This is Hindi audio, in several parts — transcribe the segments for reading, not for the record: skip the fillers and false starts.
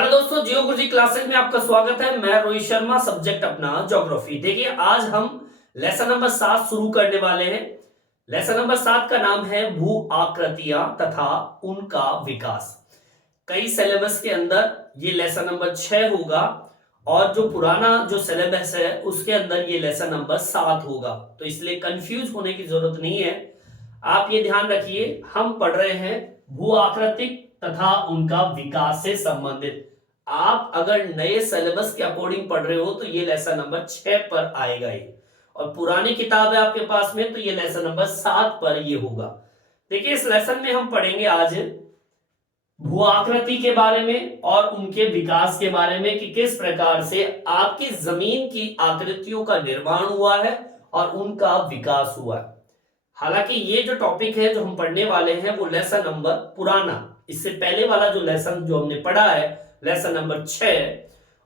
हेलो दोस्तों, जियो गुरुजी क्लासेस में आपका स्वागत है। मैं रोहित शर्मा, सब्जेक्ट अपना ज्योग्राफी। देखिए, आज हम लेसन नंबर 7 शुरू करने वाले हैं। लेसन नंबर 7 का नाम है भू आकृतियां तथा उनका विकास। कई सिलेबस के अंदर ये लेसन नंबर 6 होगा और जो पुराना जो सिलेबस है उसके अंदर ये लेसन नंबर 7 होगा, तो इसलिए कंफ्यूज होने की जरूरत नहीं है। आप ये ध्यान रखिए, हम पढ़ रहे हैं भू आकृतिक तथा उनका विकास से संबंधित। आप अगर नए सिलेबस के अकॉर्डिंग पढ़ रहे हो तो ये लेसन नंबर 6 पर आएगा ये, और पुरानी किताब है आपके पास में तो ये लेसन नंबर 7 पर ये होगा। देखिए, इस लेसन में हम पढ़ेंगे आज भू आकृति के बारे में और उनके विकास के बारे में कि किस प्रकार से आपकी जमीन की आकृतियों का निर्माण हुआ है और उनका विकास हुआ है। हालांकि ये जो टॉपिक है जो हम पढ़ने वाले हैं वो लेसन नंबर पुराना, इससे पहले वाला जो लेसन जो हमने पढ़ा है लेसन नंबर 6,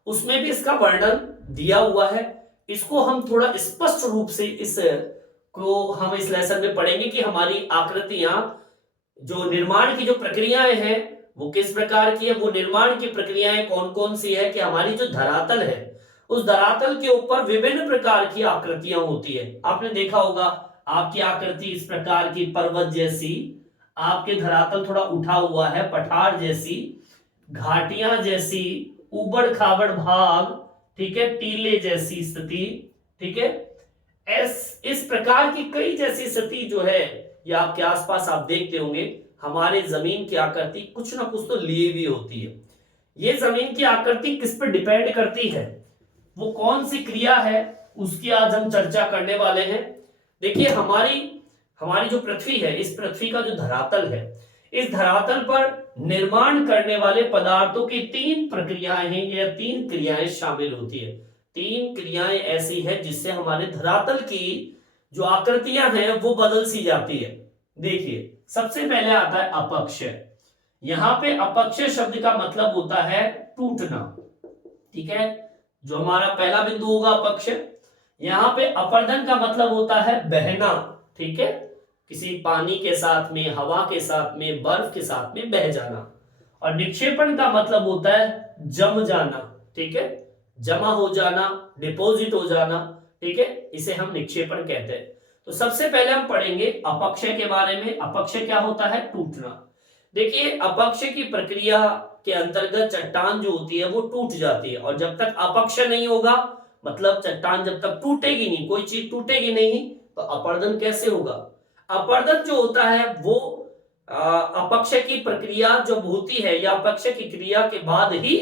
उसमें भी इसका वर्णन दिया हुआ है। इसको हम थोड़ा स्पष्ट रूप से इस को हम इस लेसन में पढ़ेंगे कि हमारी आकृतियां जो निर्माण की जो प्रक्रियाएं हैं वो किस प्रकार की है, वो निर्माण की प्रक्रियाएं कौन कौन सी है, कि हमारी जो धरातल है उस धरातल के ऊपर विभिन्न प्रकार की आकृतियां होती है। आपने देखा होगा आपकी आकृति इस प्रकार की पर्वत जैसी, आपके धरातल थोड़ा उठा हुआ है पठार जैसी, घाटियां जैसी, उबड़ खाबड़ भाग, ठीक है, टीले जैसी स्थिति, ठीक है, इस प्रकार की कई जैसी स्थिति जो है ये आपके आसपास आप देखते होंगे। हमारे जमीन की आकृति कुछ ना कुछ तो लिए हुई होती है। ये जमीन की आकृति किस पर डिपेंड करती है, वो कौन सी क्रिया है, उसकी आज हम चर्चा करने वाले हैं। देखिए, हमारी हमारी जो पृथ्वी है, इस पृथ्वी का जो धरातल है, इस धरातल पर निर्माण करने वाले पदार्थों की 3 प्रक्रियाएं हैं या 3 क्रियाएं शामिल होती है। 3 क्रियाएं ऐसी है जिससे हमारे धरातल की जो आकृतियां हैं वो बदल सी जाती है। देखिए, सबसे पहले आता है अपक्षय। यहां पे अपक्षय शब्द का मतलब होता है टूटना, ठीक है, जो हमारा पहला बिंदु होगा अपक्षय। यहां पे अपर्दन का मतलब होता है बहना, ठीक है, किसी पानी के साथ में, हवा के साथ में, बर्फ के साथ में बह जाना। और निक्षेपण का मतलब होता है जम जाना, ठीक है, जमा हो जाना, डिपॉजिट हो जाना, ठीक है, इसे हम निक्षेपण कहते हैं। तो सबसे पहले हम पढ़ेंगे अपक्षय के बारे में। अपक्षय क्या होता है? टूटना। देखिए, अपक्षय की प्रक्रिया के अंतर्गत चट्टान जो होती है वो टूट जाती है, और जब तक अपक्षय नहीं होगा, मतलब चट्टान जब तक टूटेगी नहीं, कोई चीज टूटेगी नहीं, तो अपर्दन कैसे होगा? अपर्दन जो होता है वो अपक्षय की प्रक्रिया जब होती है या अपक्षय की क्रिया के बाद ही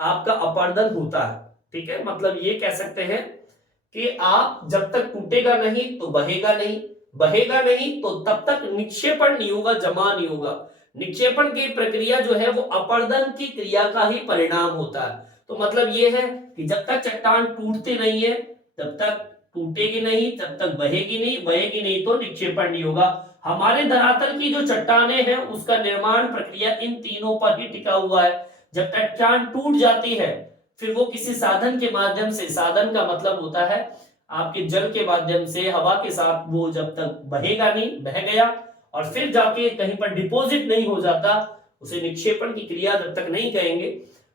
आपका अपर्दन होता है, ठीक है। मतलब ये कह सकते हैं कि आप जब तक टूटेगा नहीं तो बहेगा नहीं, बहेगा नहीं तो तब तक निक्षेपण नहीं होगा, जमा नहीं होगा। निक्षेपण की प्रक्रिया जो है वो अपर्दन की क्रिया का ही परिणाम होता है। तो मतलब ये है कि जब तक चट्टान टूटती नहीं है तब तक टूटेगी नहीं, तब तक बहेगी नहीं, बहेगी नहीं तो निक्षेपण नहीं होगा। हमारे धरातल की जो चट्टाने हैं उसका निर्माण प्रक्रिया इन तीनों पर ही टिका हुआ है। जब चट्टान टूट जाती है फिर वो किसी साधन के माध्यम से, साधन का मतलब होता है आपके जल के माध्यम से, हवा के साथ, वो जब तक बहेगा नहीं, बह गया और फिर जाके कहीं पर डिपॉजिट नहीं हो जाता, उसे निक्षेपण की क्रिया जब तक नहीं कहेंगे।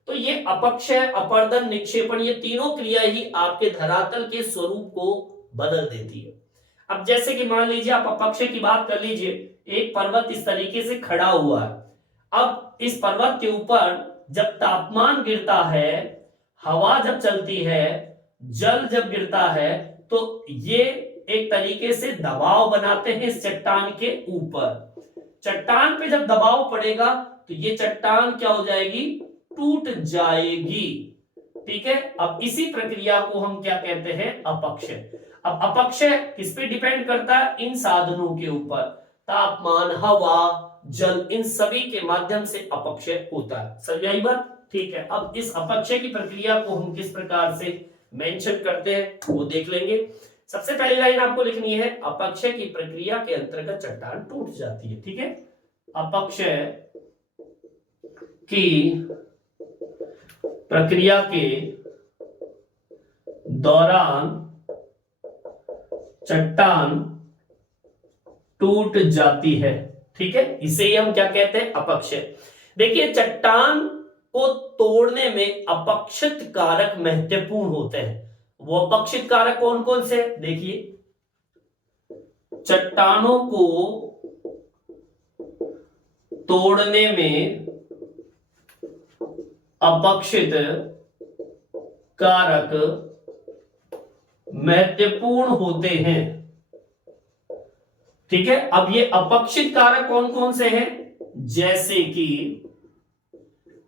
तो ये अपक्षय, अपर्दन, निक्षेपण, ये तीनों क्रिया ही आपके धरातल के स्वरूप को बदल देती है। अब जैसे कि मान लीजिए आप अपक्षय की बात कर लीजिए, एक पर्वत इस तरीके से खड़ा हुआ है। अब इस पर्वत के ऊपर जब तापमान गिरता है, हवा जब चलती है, जल जब गिरता है, तो ये एक तरीके से दबाव बनाते हैं इस चट्टान के ऊपर। चट्टान पे जब दबाव पड़ेगा तो ये चट्टान क्या हो जाएगी? टूट जाएगी, ठीक है। अब इसी प्रक्रिया को हम क्या कहते हैं? अपक्षय। अब अपक्षय किस पे डिपेंड करता है? इन साधनों के ऊपर, तापमान, हवा, जल, इन सभी के माध्यम से अपक्षय होता है। समझ आई बात? ठीक है। अब इस अपक्षय की प्रक्रिया को हम किस प्रकार से मेंशन करते हैं वो देख लेंगे। सबसे पहली लाइन आपको लिखनी है, अपक्षय की प्रक्रिया के अंतर्गत चट्टान टूट जाती है, ठीक है। अपक्षय की प्रक्रिया के दौरान चट्टान टूट जाती है, ठीक है, इसे ही हम क्या कहते हैं? अपक्षय। देखिए, चट्टान को तोड़ने में अपक्षित कारक महत्वपूर्ण होते हैं। वो अपक्षित कारक कौन कौन से? देखिए, चट्टानों को तोड़ने में अपक्षित कारक महत्वपूर्ण होते हैं। ठीक है, अब ये अपक्षित कारक कौन कौन से हैं? जैसे कि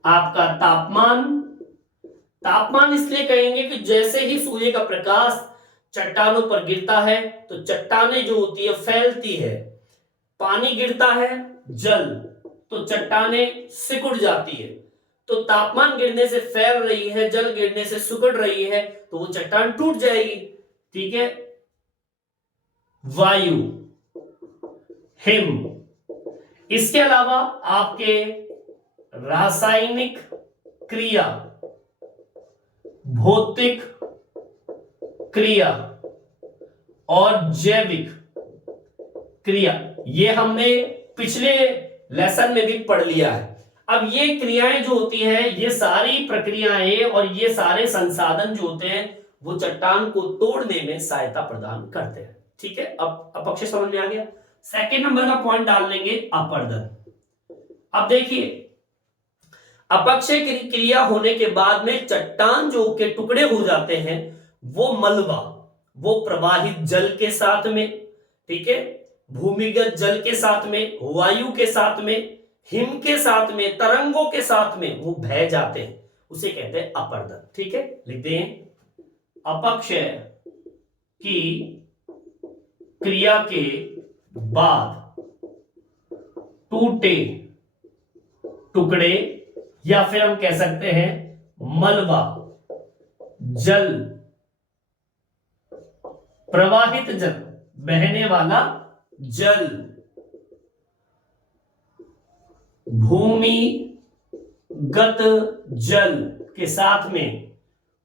आपका तापमान। तापमान इसलिए कहेंगे कि जैसे ही सूर्य का प्रकाश चट्टानों पर गिरता है तो चट्टानें जो होती है फैलती है। पानी गिरता है, जल, तो चट्टानें सिकुड़ जाती है। तो तापमान गिरने से फैल रही है, जल गिरने से सिकुड़ रही है, तो वो चट्टान टूट जाएगी। ठीक है, वायु, हिम, इसके अलावा आपके रासायनिक क्रिया, भौतिक क्रिया और जैविक क्रिया, ये हमने पिछले लेसन में भी पढ़ लिया है। अब ये क्रियाएं जो होती हैं, ये सारी प्रक्रियाएं और ये सारे संसाधन जो होते हैं वो चट्टान को तोड़ने में सहायता प्रदान करते हैं। ठीक है, अब अपक्षय समझ में आ गया। सेकेंड नंबर का पॉइंट डाल लेंगे, अपर्दन। अब देखिए, अपक्षय क्रिया होने के बाद में चट्टान जो के टुकड़े हो जाते हैं, वो मलबा, वो प्रवाहित जल के साथ में, ठीक है, भूमिगत जल के साथ में, वायु के साथ में, हिम के साथ में, तरंगों के साथ में वो बह जाते हैं, उसे कहते हैं अपर्दन। ठीक है, लिख दें, अपक्षय की क्रिया के बाद टूटे टुकड़े, या फिर हम कह सकते हैं मलबा, जल, प्रवाहित जल, बहने वाला जल, भूमिगत जल के साथ में,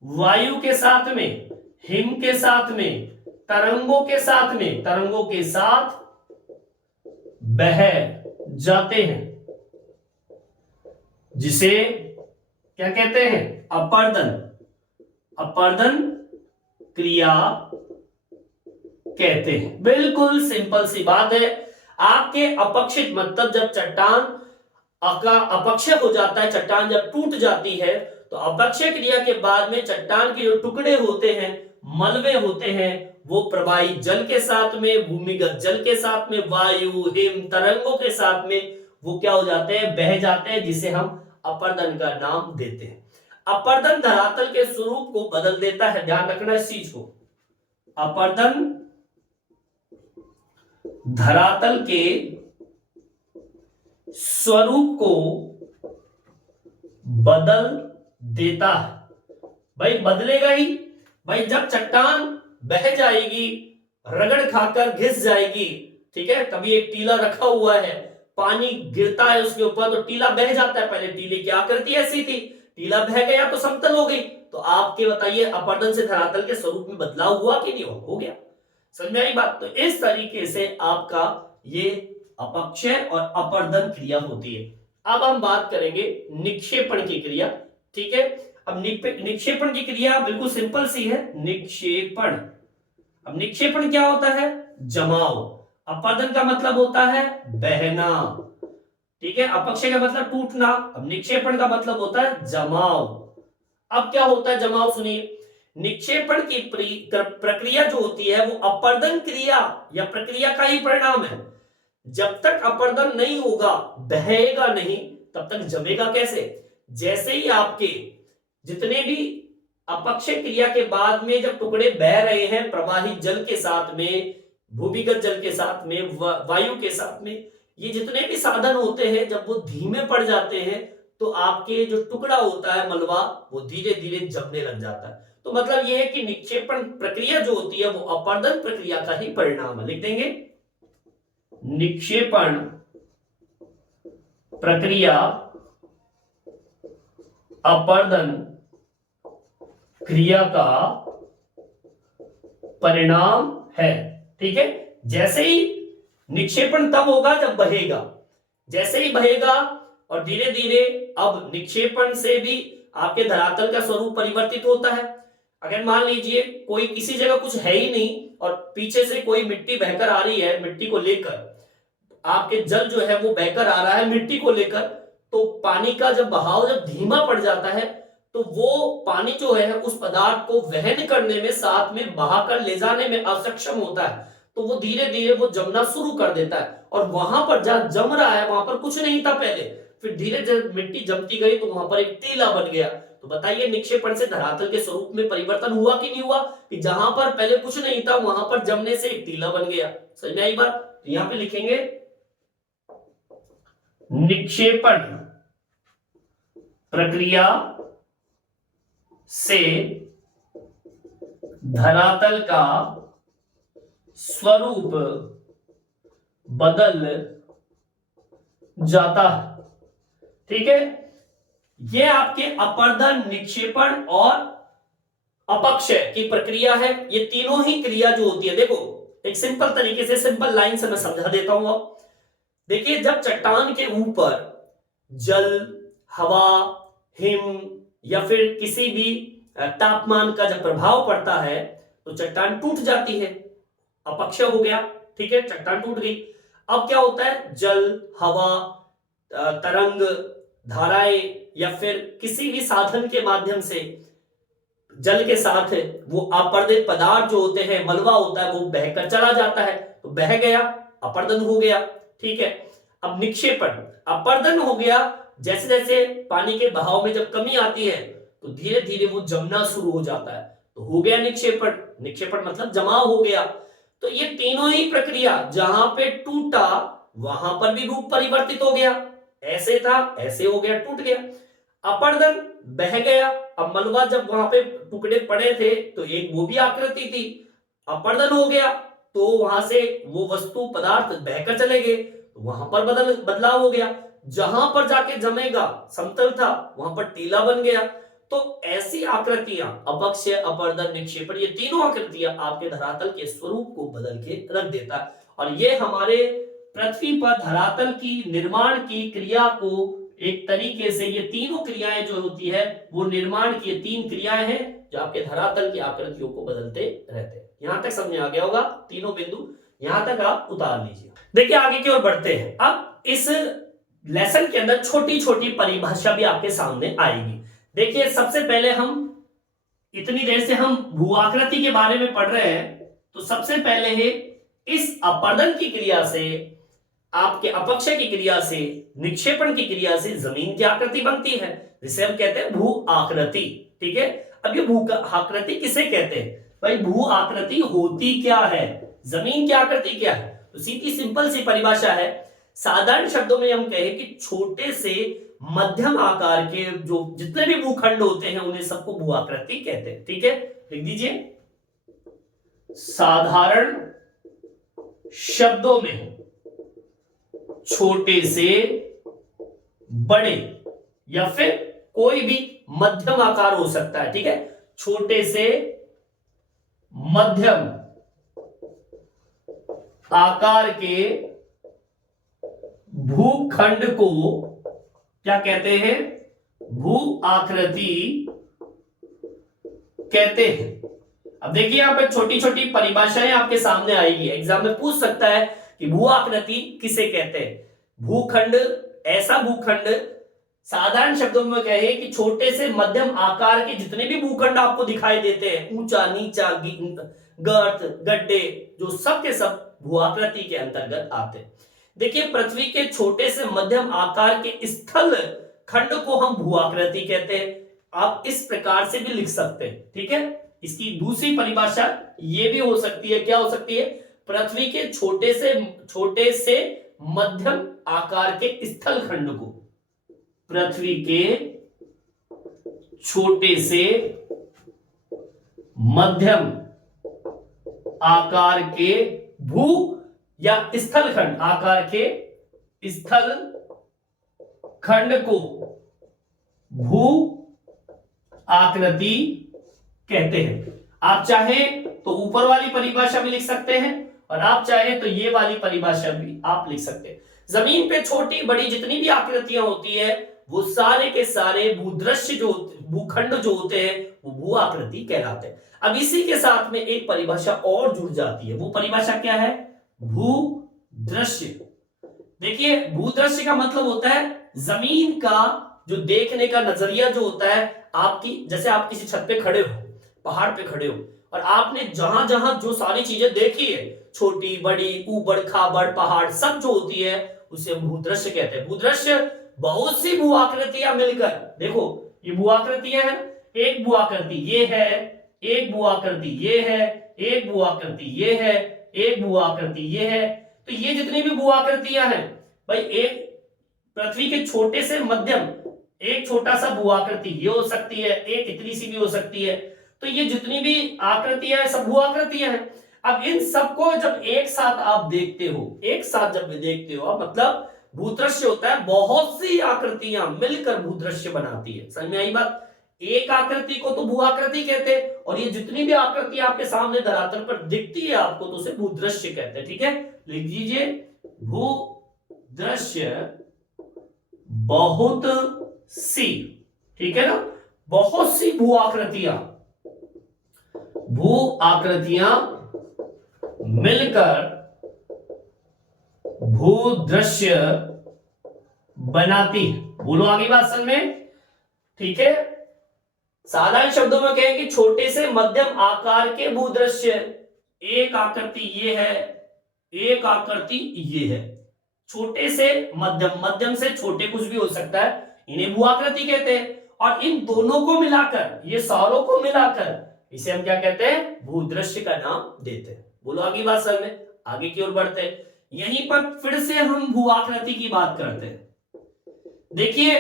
वायु के साथ में, हिम के साथ में, तरंगों के साथ में, तरंगों के साथ बह जाते हैं, जिसे क्या कहते हैं? अपर्दन। अपर्दन क्रिया कहते हैं। बिल्कुल सिंपल सी बात है। आपके अपक्षित मतलब जब चट्टान का अपक्षय हो जाता है, चट्टान जब टूट जाती है, तो अपक्षय क्रिया के बाद में चट्टान के जो टुकड़े होते हैं, मलबे होते हैं, वो प्रवाहित जल के साथ में, भूमिगत जल के साथ में, वायु, हिम, तरंगों के साथ में वो क्या हो जाते हैं? बह जाते हैं, जिसे हम अपर्दन का नाम देते हैं। अपर्दन धरातल के स्वरूप को बदल देता है, ध्यान रखना इस चीज को। अपर्दन धरातल के स्वरूप को बदल देता है। भाई बदलेगा ही, भाई जब चट्टान बह जाएगी, रगड़ खाकर घिस जाएगी, ठीक है, कभी एक टीला रखा हुआ है, पानी गिरता है उसके ऊपर तो टीला बह जाता है। पहले टीले की आकृति ऐसी थी, टीला बह गया तो समतल हो गई। तो आपके बताइए अपर्दन से धरातल के स्वरूप में बदलाव हुआ कि नहीं? हो गया। समझ में आई बात? तो इस तरीके से आपका ये अपक्षय और अपर्दन क्रिया होती है। अब हम बात करेंगे निक्षेपण की क्रिया। ठीक है, अब निक्षेपण की क्रिया बिल्कुल सिंपल सी है, निक्षेपण। अब निक्षेपण क्या होता है? जमाव। अपर्दन का मतलब होता है बहना, ठीक है, अपक्षय का मतलब टूटना, अब निक्षेपण का मतलब होता है जमाव। अब क्या होता है जमाव? सुनिए, निक्षेपण की प्रक्रिया जो होती है वो अपर्दन क्रिया या प्रक्रिया का ही परिणाम है। जब तक अपर्दन नहीं होगा, बहेगा नहीं, तब तक जमेगा कैसे? जैसे ही आपके जितने भी अपक्षय क्रिया के बाद में जब टुकड़े बह रहे हैं प्रवाहित जल के साथ में, भूमिगत जल के साथ में, वायु के साथ में, ये जितने भी साधन होते हैं जब वो धीमे पड़ जाते हैं तो आपके जो टुकड़ा होता है मलबा वो धीरे धीरे जमने लग जाता है। तो मतलब ये है कि निक्षेपण प्रक्रिया जो होती है वो अपर्दन प्रक्रिया का ही परिणाम है। लिख देंगे, निक्षेपण प्रक्रिया अपर्दन क्रिया का परिणाम है। ठीक है, जैसे ही निक्षेपण तब होगा जब बहेगा, जैसे ही बहेगा और धीरे धीरे अब निक्षेपण से भी आपके धरातल का स्वरूप परिवर्तित होता है। अगर मान लीजिए कोई किसी जगह कुछ है ही नहीं और पीछे से कोई मिट्टी बहकर आ रही है, मिट्टी को लेकर आपके जल जो है वो बहकर आ रहा है मिट्टी को लेकर, तो पानी का जब बहाव जब धीमा पड़ जाता है तो वो पानी जो है उस पदार्थ को वहन करने में, साथ में बहाकर ले जाने में असक्षम होता है, तो वो धीरे धीरे वो जमना शुरू कर देता है। और वहां पर जहां जम रहा है वहां पर कुछ नहीं था पहले, फिर धीरे धीरे मिट्टी जमती गई तो वहां पर एक टीला बन गया। तो बताइए निक्षेपण से धरातल के स्वरूप में परिवर्तन हुआ कि नहीं हुआ, कि जहां पर पहले कुछ नहीं था वहां पर जमने से एक टीला बन गया। समझ में आई बात? यहां पे लिखेंगे निक्षेपण प्रक्रिया से धरातल का स्वरूप बदल जाता है। ठीक है, ये आपके अपर्दन, निक्षेपण और अपक्षय की प्रक्रिया है। ये तीनों ही क्रिया जो होती है, देखो एक सिंपल तरीके से, सिंपल लाइन से मैं समझा देता हूं। अब देखिए, जब चट्टान के ऊपर जल, हवा, हिम या फिर किसी भी तापमान का जब प्रभाव पड़ता है तो चट्टान टूट जाती है, अपक्षय हो गया। ठीक है, चट्टान टूट गई। अब क्या होता है, जल, हवा, तरंग, धाराएं या फिर किसी भी साधन के माध्यम से जल के साथ वो अपर्दित पदार्थ जो होते हैं, मलबा होता है, वो बहकर चला जाता है, तो बह गया, अपर्दन हो गया। ठीक है, अब निक्षेपण, अपर्दन हो गया, जैसे जैसे पानी के बहाव में जब कमी आती है तो धीरे धीरे वो जमना शुरू हो जाता है, तो हो गया निक्षेपण। निक्षेपण मतलब जमाव हो गया। तो ये तीनों ही प्रक्रिया, जहां पे टूटा वहां पर भी रूप परिवर्तित हो गया, ऐसे था ऐसे हो गया, टूट गया। अपर्दन, बह गया, अब मलबा जब वहां पे टुकड़े पड़े थे तो एक वो भी आकृति थी, अपर्दन हो गया तो वहां से वो वस्तु पदार्थ बहकर चले गए, तो वहां पर बदलाव हो गया। जहां पर जाके जमेगा, समतल था, वहां पर टीला बन गया। तो ऐसी आकृतियां, अपक्षय, अपर्दन, निक्षेपण, ये तीनों आकृतियां आपके धरातल के स्वरूप को बदल के रख देता है। और ये हमारे पृथ्वी पर धरातल की निर्माण की क्रिया को एक तरीके से, ये तीनों क्रियाएं जो होती है वो निर्माण की तीन क्रियाएं हैं जो आपके धरातल की आकृतियों को बदलते रहते हैं। यहां तक समझ आ गया होगा, तीनों बिंदु यहां तक आप उतार लीजिए। देखिए आगे की ओर बढ़ते हैं। अब इस लेसन के अंदर छोटी छोटी परिभाषा भी आपके सामने आएगी। देखिए, सबसे पहले हम इतनी देर से हम भू आकृति के बारे में पढ़ रहे हैं, तो सबसे पहले है इस अपर्दन की क्रिया से, आपके अपक्षय की क्रिया से, निक्षेपण की क्रिया से जमीन की आकृति बनती है, जिसे हम कहते हैं भू आकृति। ठीक है, अब ये भू आकृति किसे कहते हैं भाई? भू आकृति होती क्या है, जमीन की आकृति क्या है? तो सीधी सिंपल सी परिभाषा है। साधारण शब्दों में हम कहें कि छोटे से मध्यम आकार के जो जितने भी भूखंड होते हैं उन्हें सबको भू आकृति कहते हैं। ठीक है, लिख दीजिए, साधारण शब्दों में छोटे से बड़े या फिर कोई भी मध्यम आकार हो सकता है। ठीक है, छोटे से मध्यम आकार के भूखंड को क्या कहते हैं? भू आकृति कहते हैं। अब देखिए यहां पर छोटी छोटी परिभाषाएं आपके सामने आएगी, एग्जाम में पूछ सकता है कि भू आकृति किसे कहते हैं? भूखंड, ऐसा भूखंड, साधारण शब्दों में कहे कि छोटे से मध्यम आकार के जितने भी भूखंड आपको दिखाई देते हैं, ऊंचा, नीचा, गर्त, गड्ढे, जो सब के सब भू आकृति के अंतर्गत आते हैं। देखिए, पृथ्वी के छोटे से मध्यम आकार के स्थल खंड को हम भू आकृति कहते हैं। आप इस प्रकार से भी लिख सकते हैं। ठीक है, इसकी दूसरी परिभाषा ये भी हो सकती है, क्या हो सकती है? पृथ्वी के छोटे से मध्यम आकार के स्थल खंड को, पृथ्वी के छोटे से मध्यम आकार के भू या स्थल खंड, आकार के स्थल खंड को भू आकृति कहते हैं। आप चाहें तो ऊपर वाली परिभाषा भी लिख सकते हैं और आप चाहें तो ये वाली परिभाषा भी आप लिख सकते हैं। जमीन पे छोटी बड़ी जितनी भी आकृतियां होती है वो सारे के सारे भूदृश्य जो भूखंड जो होते हैं वो भू आकृति कहलाते हैं। अब इसी के साथ में एक परिभाषा और जुड़ जाती है, वो परिभाषा क्या है? भूदृश्य। देखिए भूदृश्य का मतलब होता है जमीन का जो देखने का नजरिया जो होता है आपकी, जैसे आप किसी छत पे खड़े हो, पहाड़ पे खड़े हो और आपने जहां जहां जो सारी चीजें देखी है, छोटी बड़ी ऊबड़ खाबड़ पहाड़ सब जो होती है उसे हम भूदृश्य कहते हैं। भूदृश्य बहुत सी भू आकृतियां मिलकर, देखो ये भू आकृतियां हैं, एक भू आकृति ये है, एक भू आकृति ये है, एक भू आकृति ये है, एक भू आकृति ये है। तो ये जितनी भी भू आकृतियां हैं भाई, एक पृथ्वी के छोटे से मध्यम एक छोटा सा भू आकृति ये हो सकती है, एक इतनी सी भी हो सकती है। तो ये जितनी भी आकृतियां हैं सब भू आकृतियां हैं। अब इन सबको जब एक साथ आप देखते हो, एक साथ जब देखते हो मतलब भूदृश्य होता है बहुत सी आकृतियां मिलकर भूदृश्य बनाती है। समझ में आई बात? एक आकृति को तो भू आकृति कहते हैं और ये जितनी भी आकृति आपके सामने धरातल पर दिखती है आपको तो उसे भूदृश्य कहते हैं। ठीक है, लिख दीजिए भूदृश्य बहुत सी, ठीक है ना, बहुत सी भू आकृतियां मिलकर भूदृश्य बनाती है। बोलो आगे बात समझ में? ठीक है, साधारण शब्दों में कहें कि छोटे से मध्यम आकार के भूदृश्य, एक आकृति ये है, एक आकृति ये है, छोटे से मध्यम, मध्यम से छोटे कुछ भी हो सकता है, इन्हें भू आकृति कहते हैं। और इन दोनों को मिलाकर, ये सारों को मिलाकर इसे हम क्या कहते हैं? भूदृश्य का नाम देते हैं। बोलो आगे बात समझ में? आगे की ओर बढ़ते हैं। यहीं पर फिर से हम भू आकृति की बात करते हैं। देखिए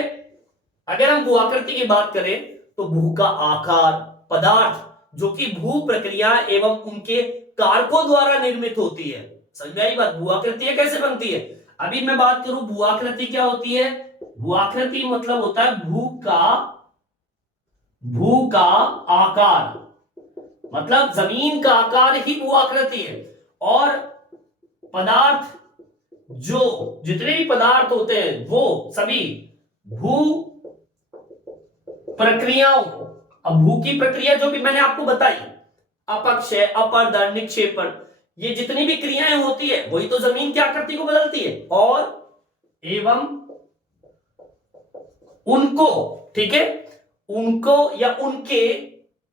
अगर हम भू आकृति की बात करें तो भू का आकार, पदार्थ जो कि भू प्रक्रिया एवं उनके कारकों द्वारा निर्मित होती है। समझ में आई बात? भू आकृतियां कैसे बनती है? अभी मैं बात करूं भू आकृति क्या होती है। भू आकृति मतलब होता है भू का आकार, मतलब जमीन का आकार ही भू आकृति है। और पदार्थ, जो जितने भी पदार्थ होते हैं वो सभी भू प्रक्रियाओं, अब भू की प्रक्रिया जो भी मैंने आपको बताई, अपक्षय, अपरदन, निक्षेपण, ये जितनी भी क्रियाएं होती है वही तो जमीन की आकृति को बदलती है। और एवं उनको, ठीक है, उनको या उनके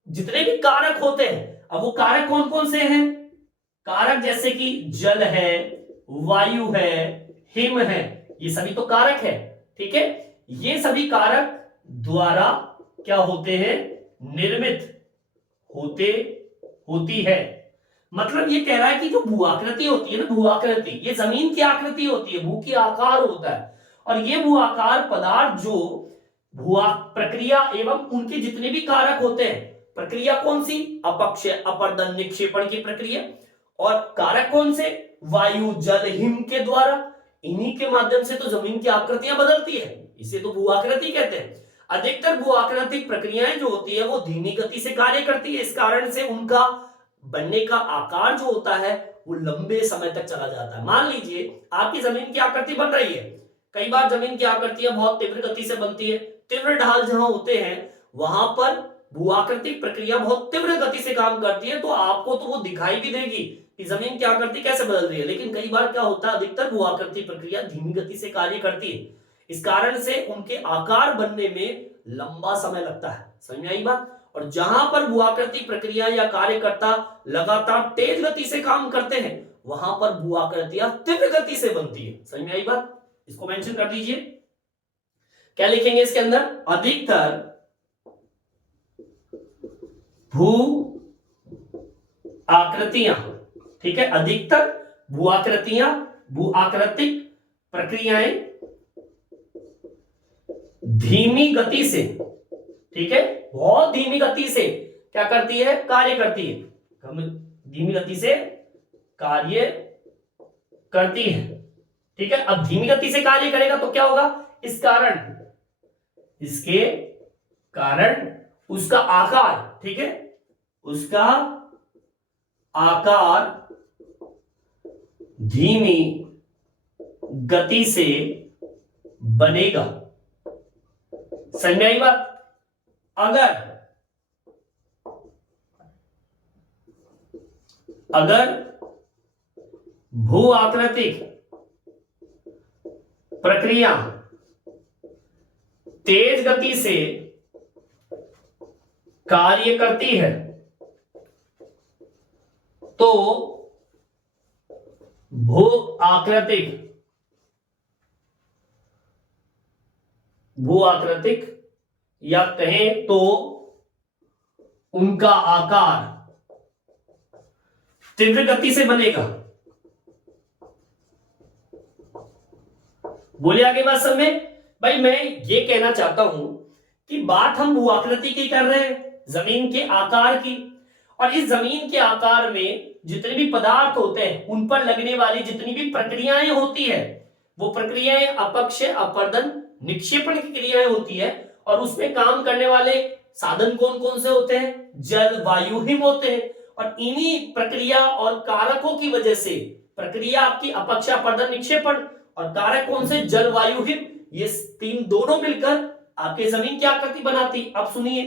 जितने भी कारक होते हैं। अब वो कारक कौन कौन से हैं? कारक जैसे कि जल है, वायु है, हिम है, ये सभी तो कारक है। ठीक है, ये सभी कारक द्वारा क्या होते हैं? निर्मित होती है। मतलब ये कह रहा है कि जो भू आकृति होती है ना, भू आकृति ये जमीन की आकृति होती है, भू की आकार होता है। और ये भू आकार पदार्थ जो भू प्रक्रिया एवं उनके जितने भी कारक होते हैं, प्रक्रिया कौन सी? अपक्षय, अपरदन, निक्षेपण की प्रक्रिया। और कारक कौन से? वायु, जल, हिम के द्वारा, इन्हीं के माध्यम से तो जमीन की आकृतियां बदलती है, इसे तो भू आकृति कहते हैं। अधिकतर भू आकृतिक प्रक्रियाएं जो होती है वो धीमी गति से कार्य करती है, इस कारण से उनका बनने का आकार जो होता है वो लंबे समय तक चला जाता है। मान लीजिए आपकी जमीन की आकृति बन रही है, कई बार जमीन की आकृतियां बहुत तीव्र गति से बनती है, तीव्र ढाल जहां होते हैं वहां पर भू आकृतिक प्रक्रिया बहुत तीव्र गति से काम करती है, तो आपको तो वो दिखाई भी देगी कि जमीन की आकृति कैसे बदल रही है। लेकिन कई बार क्या होता है, अधिकतर भू आकृति प्रक्रिया धीमी गति से कार्य करती है, इस कारण से उनके आकार बनने में लंबा समय लगता है। समझ में आई बात? और जहां पर भू आकृति प्रक्रिया या कार्यकर्ता लगातार तेज गति से काम करते हैं वहां पर भू आकृतियां तीव्र गति से बनती है। समझ में आई बात? इसको मेंशन कर दीजिए। क्या लिखेंगे इसके अंदर? अधिकतर भू आकृतियां, ठीक है, अधिकतर भू आकृतियां, भू आकृतिक प्रक्रियाएं धीमी गति से, ठीक है, बहुत धीमी गति से क्या करती है? कार्य करती है, धीमी गति से कार्य करती है। ठीक है, अब धीमी गति से कार्य करेगा तो क्या होगा? इसके कारण उसका आकार, ठीक है, उसका आकार धीमी गति से बनेगा। समझ में आई बात? अगर भू आकृतिक प्रक्रिया तेज गति से कार्य करती है तो भू आकृतिक या कहें तो उनका आकार तीव्र गति से बनेगा। बोलिए आगे बात सब में। भाई मैं ये कहना चाहता हूं कि बात हम भू आकृति की कर रहे हैं, जमीन के आकार की, और इस जमीन के आकार में जितने भी पदार्थ होते हैं उन पर लगने वाली जितनी भी प्रक्रियाएं होती है वो प्रक्रियाएं अपक्षय, अपर्दन, निक्षेपण की क्रियाएं होती है। और उसमें काम करने वाले साधन कौन कौन से होते हैं? जल, वायु, हिम होते हैं। और इन्हीं प्रक्रिया और कारकों की वजह से प्रक्रिया आपकी अपक्षय, अपर्दन, निक्षेपण, और कारक कौन से? जल, वायु, हिम, ये तीन दोनों मिलकर आपके जमीन की आकृति बनाती। अब सुनिए,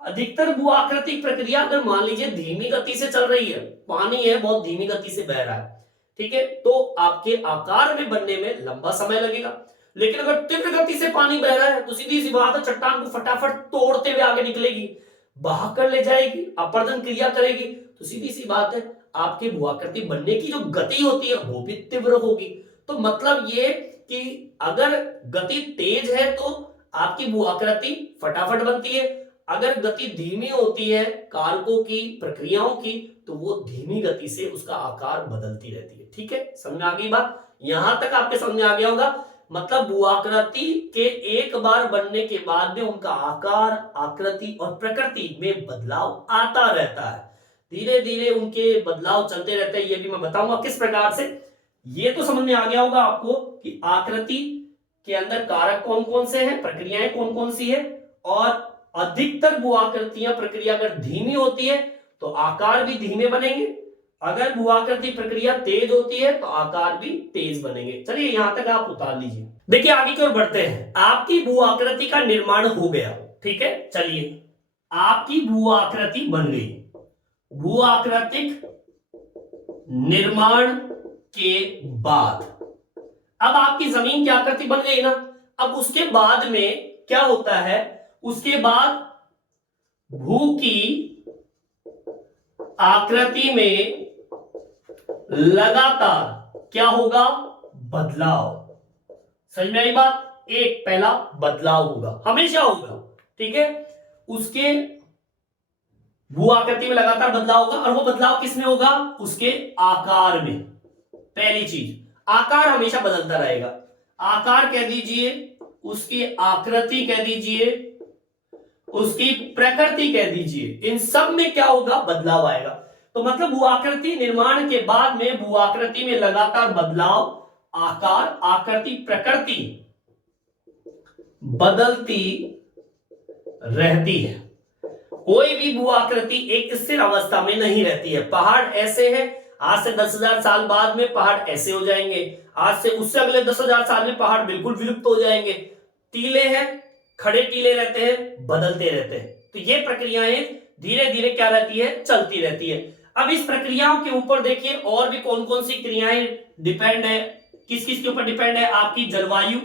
अधिकतर भू आकृतिक प्रक्रिया अगर मान लीजिए धीमी गति से चल रही है, पानी है बहुत धीमी गति से बह रहा है, ठीक है, तो आपके आकार में बनने में लंबा समय लगेगा। लेकिन अगर तीव्र गति से पानी बह रहा है तो सीधी सी बात है, चट्टान को फटाफट तोड़ते हुए आगे निकलेगी, बहाकर ले जाएगी, अपर्दन क्रिया करेगी, तो सीधी सी बात है आपकी भू आकृति बनने की जो गति होती है वो भी तीव्र होगी। तो मतलब ये कि अगर गति तेज है तो आपकी भू आकृति फटाफट बनती है, अगर गति धीमी होती है कारकों की, प्रक्रियाओं की, तो वो धीमी गति से उसका आकार बदलती रहती है। ठीक है, समझ में आ गई बात? यहां तक आपके समझ में आ गया होगा। मतलब भू आकृति के एक बार बनने के बाद में उनका आकार, आकृति और प्रकृति में बदलाव आता रहता है, धीरे धीरे उनके बदलाव चलते रहते हैं। ये भी मैं बताऊंगा किस प्रकार से। ये तो समझ में आ गया होगा आपको कि आकृति के अंदर कारक कौन कौन से हैं, प्रक्रियाएं कौन कौन सी है, और अधिकतर भू आकृतियां प्रक्रिया अगर धीमी होती है तो आकार भी धीमे बनेंगे, अगर भू आकृति प्रक्रिया तेज होती है तो आकार भी तेज बनेंगे। चलिए यहां तक आप उतार लीजिए। देखिए आगे की ओर बढ़ते हैं। आपकी भू आकृति का निर्माण हो गया, ठीक है, चलिए आपकी भू आकृति बन गई। भू आकृतिक निर्माण के बाद अब आपकी जमीन की आकृति बन गई ना, अब उसके बाद में क्या होता है? उसके बाद भू की आकृति में लगातार क्या होगा? बदलाव। समझ में आई बात? एक पहला बदलाव होगा, हमेशा होगा, ठीक है। उसके भू आकृति में लगातार बदलाव होगा, और वो बदलाव किसमें होगा? उसके आकार में। पहली चीज, आकार हमेशा बदलता रहेगा। आकार कह दीजिए, उसकी आकृति कह दीजिए, उसकी प्रकृति कह दीजिए, इन सब में क्या होगा? बदलाव आएगा। तो मतलब भू आकृति निर्माण के बाद में भू आकृति में लगातार बदलाव, आकार, आकृति, प्रकृति बदलती रहती है। कोई भी भू आकृति एक स्थिर अवस्था में नहीं रहती है। पहाड़ ऐसे हैं, आज से 10,000 साल बाद में पहाड़ ऐसे हो जाएंगे, आज से उससे अगले 10,000 साल में पहाड़ बिल्कुल विलुप्त हो जाएंगे। टीले हैं, खड़े टीले रहते हैं, बदलते रहते हैं। तो ये प्रक्रियाएं धीरे धीरे क्या रहती है? चलती रहती है। अब इस प्रक्रियाओं के ऊपर देखिए और भी कौन कौन सी क्रियाएं डिपेंड है, किस किस के ऊपर डिपेंड है? आपकी जलवायु,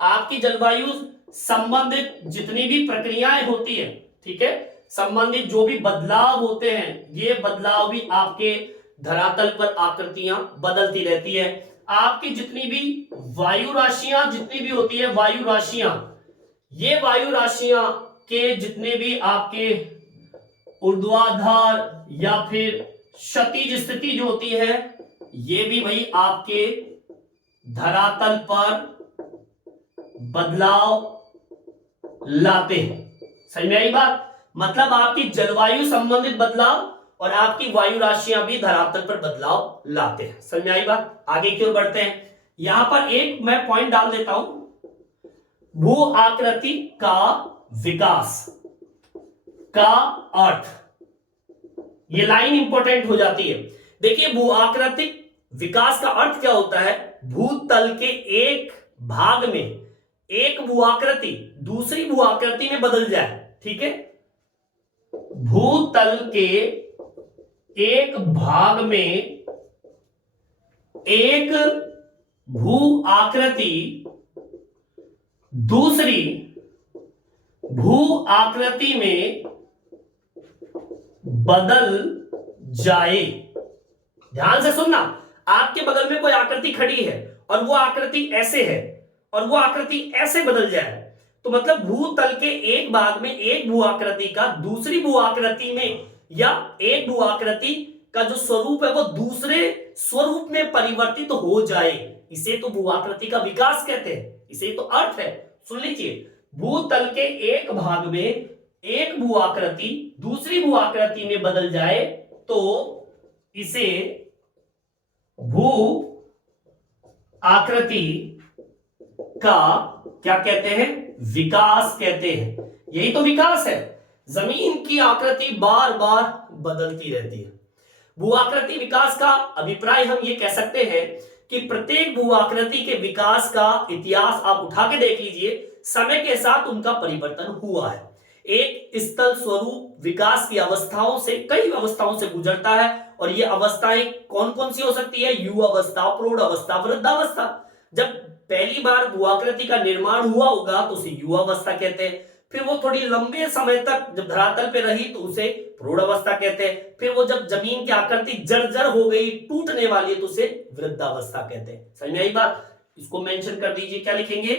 आपकी जलवायु संबंधित जितनी भी प्रक्रियाएं होती है, ठीक है, संबंधित जो भी बदलाव होते हैं, ये बदलाव भी आपके धरातल पर आकृतियां बदलती रहती है। आपकी जितनी भी वायु राशियां जितनी भी होती है, वायु राशियां, ये वायु राशियां के जितने भी आपके ऊर्ध्वाधर या फिर क्षैतिज स्थिति जो होती है, ये भी भाई आपके धरातल पर बदलाव लाते हैं। समझ में आई बात? मतलब आपकी जलवायु संबंधित बदलाव और आपकी वायु राशियां भी धरातल पर बदलाव लाते हैं। समझ में आई बात? आगे की ओर बढ़ते हैं। यहां पर एक मैं पॉइंट डाल देता हूं, भू आकृति का विकास का अर्थ, ये लाइन इंपॉर्टेंट हो जाती है। देखिए भू आकृतिक विकास का अर्थ क्या होता है? भूतल के एक भाग में एक भूआकृति दूसरी भूआकृति में बदल जाए। ठीक है, भूतल के एक भाग में एक भू आकृति दूसरी भू आकृति में बदल जाए। ध्यान से सुनना, आपके बगल में कोई आकृति खड़ी है और वो आकृति ऐसे है और वो आकृति ऐसे बदल जाए, तो मतलब भूतल के एक भाग में एक भू आकृति का दूसरी भू आकृति में, या एक भू आकृति का जो स्वरूप है वो दूसरे स्वरूप में परिवर्तित हो जाए, इसे तो भू आकृति का विकास कहते हैं। इसे तो अर्थ है। सुन लीजिए, भूतल के एक भाग में एक भू आकृति दूसरी भू आकृति में बदल जाए तो इसे भू आकृति का क्या कहते हैं? विकास कहते हैं। यही तो विकास है। जमीन की आकृति बार बार बदलती रहती है। भू आकृति विकास का अभिप्राय हम ये कह सकते हैं कि प्रत्येक भू आकृति के विकास का इतिहास आप उठा के देख लीजिए, समय के साथ उनका परिवर्तन हुआ है। एक स्थल स्वरूप विकास की अवस्थाओं से, कई अवस्थाओं से गुजरता है, और ये अवस्थाएं कौन कौन सी हो सकती है? युवावस्था, प्रौढ़ अवस्था, वृद्धावस्था। जब पहली बार भू आकृति का निर्माण हुआ होगा तो उसे युवावस्था कहते हैं, फिर वो थोड़ी लंबे समय तक जब धरातल पे रही तो उसे प्रौढ़ अवस्था कहते हैं, फिर वो जब जमीन की आकृति जर्जर हो गई, टूटने वाली है, तो उसे वृद्धावस्था कहते हैं। समझ में आई बात? इसको मेंशन कर दीजिए। क्या लिखेंगे?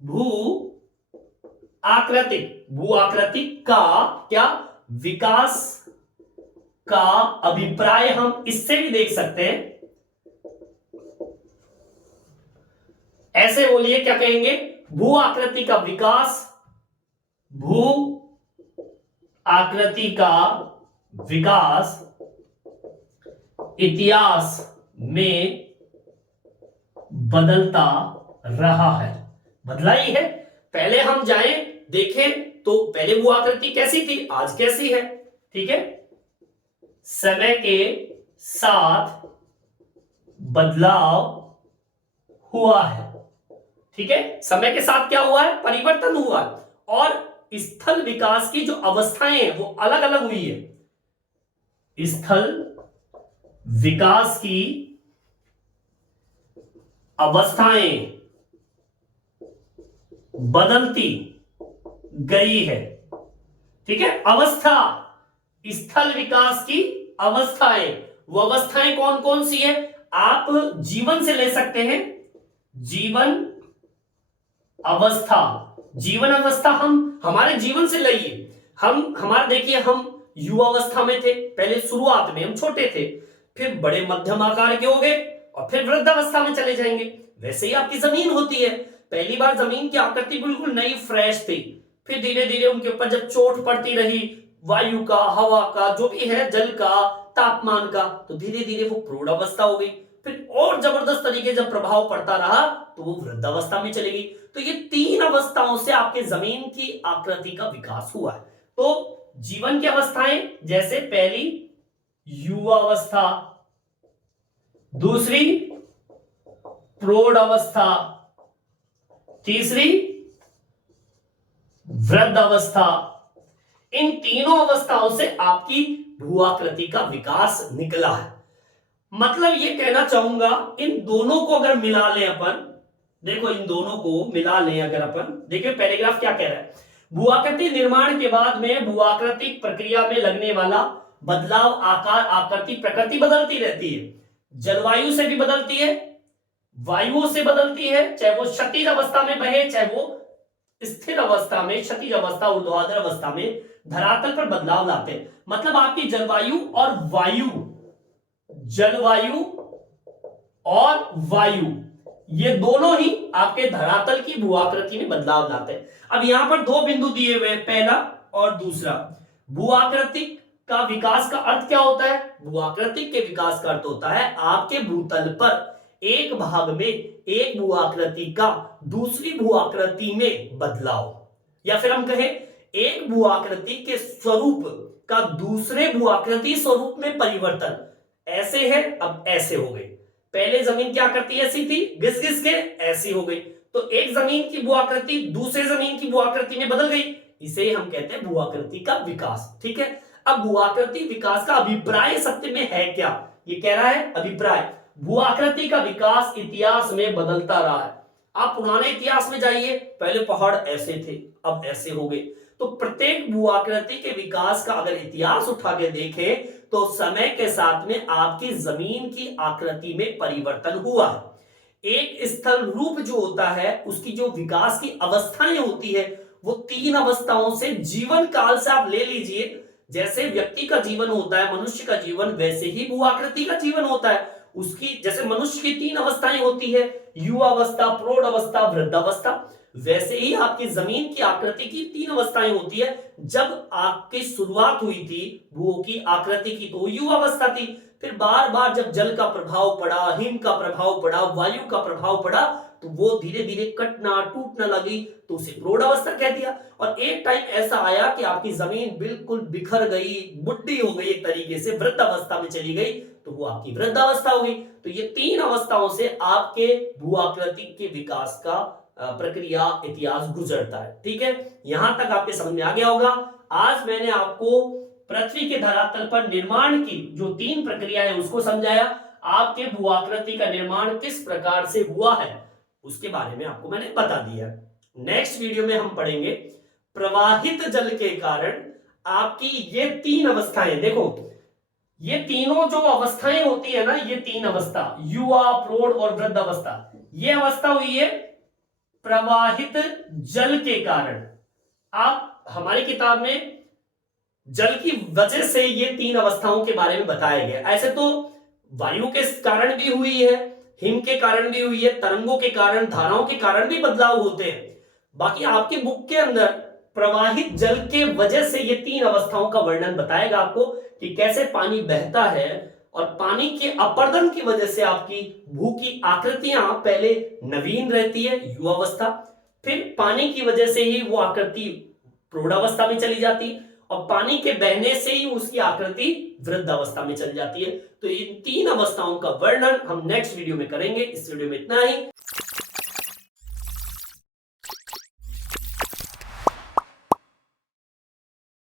भू आकृतिक, भू आकृतिक का क्या विकास का अभिप्राय हम इससे भी देख सकते हैं। ऐसे बोलिए, क्या कहेंगे? भू आकृति का विकास, भू आकृति का विकास इतिहास में बदलता रहा है। बदला ही है। पहले हम जाएं देखें तो पहले भू आकृति कैसी थी, आज कैसी है। ठीक है, समय के साथ बदलाव हुआ है। ठीक है, समय के साथ क्या हुआ है? परिवर्तन हुआ है, और स्थल विकास की जो अवस्थाएं हैं वो अलग अलग हुई है। स्थल विकास की अवस्थाएं बदलती गई है। ठीक है, अवस्था, स्थल विकास की अवस्थाएं, वो अवस्थाएं कौन कौन सी है? आप जीवन से ले सकते हैं। जीवन अवस्था, जीवन अवस्था हम हमारे जीवन से लाइए। हम हमारे देखिए, हम युवावस्था में थे, पहले शुरुआत में हम छोटे थे, फिर बड़े मध्यम आकार के हो गए और फिर वृद्धावस्था में चले जाएंगे। वैसे ही आपकी जमीन होती है। पहली बार जमीन की आकृति बिल्कुल नई फ्रेश थी, फिर धीरे धीरे उनके ऊपर जब चोट पड़ती रही, वायु का, हवा का, जो भी है, जल का, तापमान का, तो धीरे धीरे वो प्रौढ़ अवस्था हो गई। फिर और जबरदस्त तरीके जब प्रभाव पड़ता रहा तो वो वृद्धावस्था में चली गई। तो ये तीन अवस्थाओं से आपके जमीन की आकृति का विकास हुआ है। तो जीवन की अवस्थाएं, जैसे पहली युवावस्था, दूसरी प्रौढ़ अवस्था, तीसरी वृद्ध अवस्था। इन तीनों अवस्थाओं से आपकी भू आकृति का विकास निकला है। मतलब ये कहना चाहूंगा, इन दोनों को अगर मिला लें अपन, देखो इन दोनों को मिला लें अगर अपन, देखिए पैराग्राफ क्या कह रहा है? भू आकृति निर्माण के बाद में भू आकृतिक प्रक्रिया में लगने वाला बदलाव, आकार, आकृति, प्रकृति बदलती रहती है। जलवायु से भी बदलती है, वायुओं से बदलती है, चाहे वो क्षैतिज अवस्था में बहे, चाहे वो स्थिर अवस्था में, क्षैतिज अवस्था, ऊर्ध्वाधर अवस्था में धरातल पर बदलाव लाते हैं। मतलब आपकी जलवायु और वायु, जलवायु और वायु, ये दोनों ही आपके धरातल की भू आकृति में बदलाव लाते हैं। अब यहां पर दो बिंदु दिए हुए, पहला और दूसरा। भू आकृति का विकास का अर्थ क्या होता है? भू आकृति के विकास का अर्थ होता है आपके भूतल पर एक भाग में एक भू आकृति का दूसरी भू आकृति में बदलाव, या फिर हम कहें एक भू आकृति के स्वरूप का दूसरे भू आकृति स्वरूप में परिवर्तन। ऐसे है, अब ऐसे हो गए। पहले जमीन क्या करती ऐसी थी, घिस घिस के ऐसी हो गई, तो एक जमीन की भू-आकृति दूसरे जमीन की भू-आकृति में बदल गई, इसे हम कहते हैं भू-आकृति का विकास। ठीक है, अब भू-आकृति विकास का अभिप्राय सत्य में है क्या, ये कह रहा है अभिप्राय, भू-आकृति का विकास इतिहास में बदलता रहा है। आप पुराने इतिहास में जाइए, पहले पहाड़ ऐसे थे, अब ऐसे हो गए, तो प्रत्येक भू-आकृति के विकास का अगर इतिहास उठा के देखें तो समय के साथ में आपकी जमीन की आकृति में परिवर्तन हुआ है। एक स्थल रूप जो होता है उसकी जो विकास की अवस्थाएं होती है वो 3 अवस्थाओं से, जीवन काल से आप ले लीजिए, जैसे व्यक्ति का जीवन होता है, मनुष्य का जीवन, वैसे ही भू आकृति का जीवन होता है। उसकी जैसे मनुष्य की 3 अवस्थाएं होती है, युवा अवस्था, प्रौढ़ अवस्था, वृद्धावस्था, वैसे ही आपकी जमीन की आकृति की 3 अवस्थाएं होती है। जब आपकी शुरुआत हुई थी भू की आकृति की तो युवा अवस्था थी, फिर बार बार जब जल का प्रभाव पड़ा, हिम का प्रभाव पड़ा, वायु का प्रभाव पड़ा, तो वो धीरे धीरे कटना टूटने लगी, तो उसे प्रौढ़ अवस्था कह दिया। और एक टाइम ऐसा आया कि आपकी जमीन बिल्कुल बिखर गई, बुढ़ी हो गई, एक तरीके से वृद्ध अवस्था में चली गई, तो वो आपकी वृद्धावस्था हो गई। तो ये 3 अवस्थाओं से आपके भू आकृति के विकास का प्रक्रिया इतिहास गुजरता है। ठीक है, यहां तक आपके समझ में आ गया होगा। आज मैंने आपको पृथ्वी के धरातल पर निर्माण की जो 3 प्रक्रिया है उसको समझाया। आपके भू आकृति का निर्माण किस प्रकार से हुआ है उसके बारे में आपको मैंने बता दिया। नेक्स्ट वीडियो में हम पढ़ेंगे प्रवाहित जल के कारण आपकी ये 3 अवस्थाएं। देखो ये तीनों जो अवस्थाएं होती है ना, ये 3 अवस्था, युवा, प्रौढ़ और वृद्ध अवस्था, ये अवस्था हुई है प्रवाहित जल के कारण। आप हमारी किताब में जल की वजह से ये 3 अवस्थाओं के बारे में बताया गया। ऐसे तो वायु के कारण भी हुई है, हिम के कारण भी हुई है, तरंगों के कारण, धाराओं के कारण भी बदलाव होते हैं। बाकी आपकी बुक के अंदर प्रवाहित जल के वजह से ये 3 अवस्थाओं का वर्णन बताएगा आपको कि कैसे पानी बहता है, और पानी के अपर्दन की वजह से आपकी भू की आकृतियां पहले नवीन रहती है, युवावस्था, फिर पानी की वजह से ही वो आकृति प्रौढ़ावस्था में चली जाती है, और पानी के बहने से ही उसकी आकृति वृद्धावस्था में चली जाती है। तो इन 3 अवस्थाओं का वर्णन हम नेक्स्ट वीडियो में करेंगे। इस वीडियो में इतना ही।